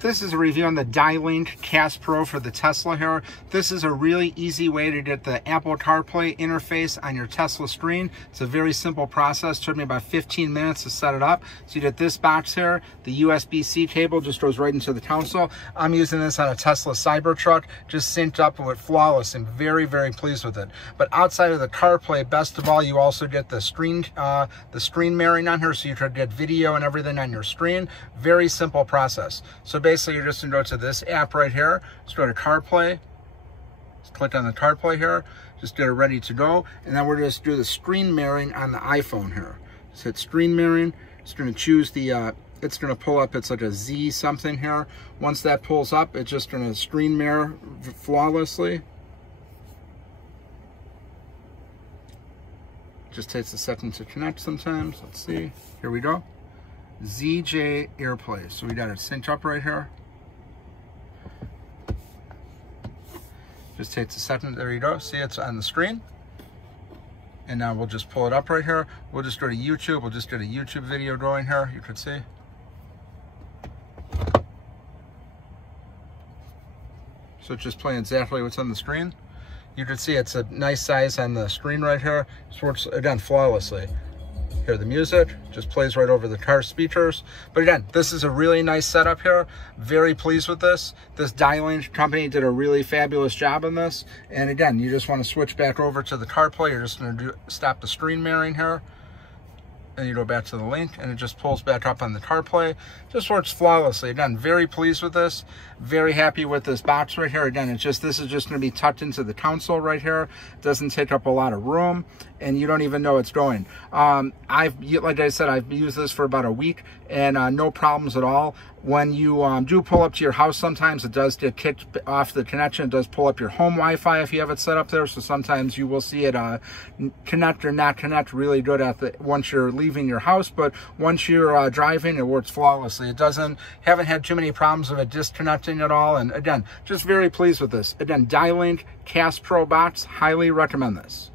This is a review on the Dylnk Cast Pro for the Tesla here. This is a really easy way to get the Apple CarPlay interface on your Tesla screen. It's a very simple process. It took me about 15 minutes to set it up. So you get this box here. The USB-C cable just goes right into the console. I'm using this on a Tesla Cybertruck, just synced up with flawless and very, very pleased with it. But outside of the CarPlay, best of all, you also get the screen mirroring on here, so you can get video and everything on your screen. Very simple process. So basically, you're just going to go to this app right here. Just go to CarPlay. Just click on the CarPlay here. Just get it ready to go. And then we're just do the screen mirroring on the iPhone here. Just hit screen mirroring. It's going to choose the, it's going to pull up, it's like a Z something here. Once that pulls up, it's just going to screen mirror flawlessly. Just takes a second to connect sometimes. Let's see. Here we go. ZJ AirPlay. So we got it synced up right here. Just takes a second. There you go. See, it's on the screen. And now we'll just pull it up right here. We'll just go to YouTube. We'll just get a YouTube video going here. You can see. So it's just playing exactly what's on the screen. You can see it's a nice size on the screen right here. It works, again, flawlessly. Hear the music, just plays right over the car speakers. But again, this is a really nice setup here. Very pleased with this. This Dylnk company did a really fabulous job on this. And again, you just want to switch back over to the CarPlay. You're just going to stop the screen mirroring here. And you go back to the link and it just pulls back up on the CarPlay. Just works flawlessly. Again, very pleased with this. Very happy with this box right here. Again, it's just, this is just going to be tucked into the console right here. It doesn't take up a lot of room and you don't even know it's going. Like I said, I've used this for about a week and no problems at all. When you do pull up to your house, sometimes it does get kicked off the connection. It does pull up your home Wi-Fi if you have it set up there. So sometimes you will see it connect or not connect really good at once you're leaving your house. But once you're driving, it works flawlessly. It haven't had too many problems of it disconnecting at all. And again, just very pleased with this. Again, Dylnk Cast Pro box, highly recommend this.